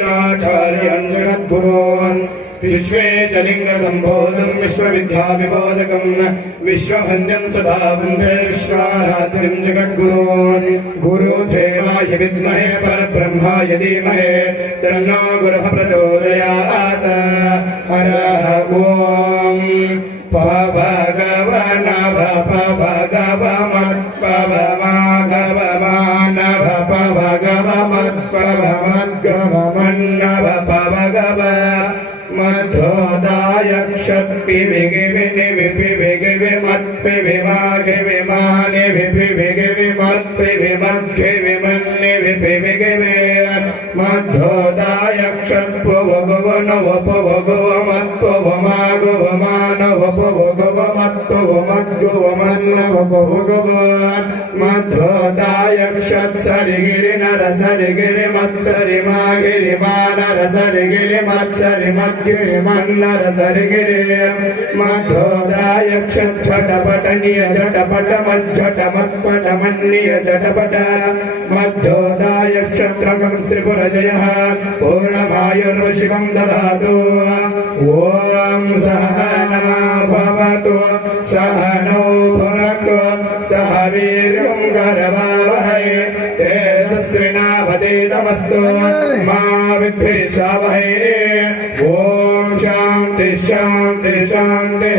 आचार्यं जगद्गुरोन् विश्वेशलिङ्गसम्बोधं विश्वविद्याविबोधकं विश्ववन्द्यं सदा वन्दे विश्वाराध्यं जगद्गुरोन् गुरुदेवाय विद्महे परब्रह्माय धीमहि तन्नो गुरुः प्रचोदयात्। हरः ॐ भगवन भगव मध्योदाय क्षत्पि विगिविनि विपि विगिवि मत्पि विमाघि विमानि विपि विगिवि मत्पि विमध्य विमन्नि विपि विगिवि मध्योदाय क्षत्पु भगवन वप भगव मत्पु वमागु वमान वप भगव मत्पु वमज्जु वमन्न वप भगव मध्योदाय क्षत् सरिगिरि नर सरिगिरि मत्सरि मागिरि मानर सरिगिरि मत्सरि मन्नर सरिगिरि मध्योदाय क्षटपटनीय झटपट मज्झट मत्पट मन्नीय झटपट मध्योदाय क्षत्रमस्त्रिपुरजयः पूर्णमायुर्शिवं ददातु। ॐ सहना भवतु सहनौ भुनक्तु सह वीर्यं करवावहै तेजस्विनावधीतमस्तु मा विद्विषावहै। ओम शांति शांति शांति।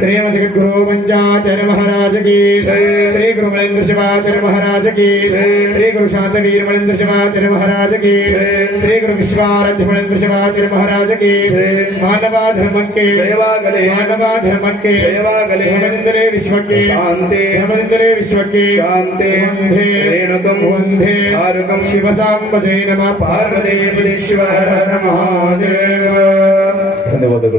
श्रीमद गुरु पंचाचार्य महाराज की श्री गुरु मलेंद्र शिवाचार्य महाराज की श्री गुरु शांतवीर मलेंद्र शिवाचार्य महाराज की श्री गुरु विश्वाराध्य मलेंद्र शिवाचार्य महाराज की मानवा धर्म के जयवागले मानवा धर्म के जयवागले हेमंतरे विश्व के शांति हेमंतरे विश्व के शांति रेणुकं वंदे हारुकं शिव सांबजे नमः पार्वती हर महादेव। धन्यवादಗಳು।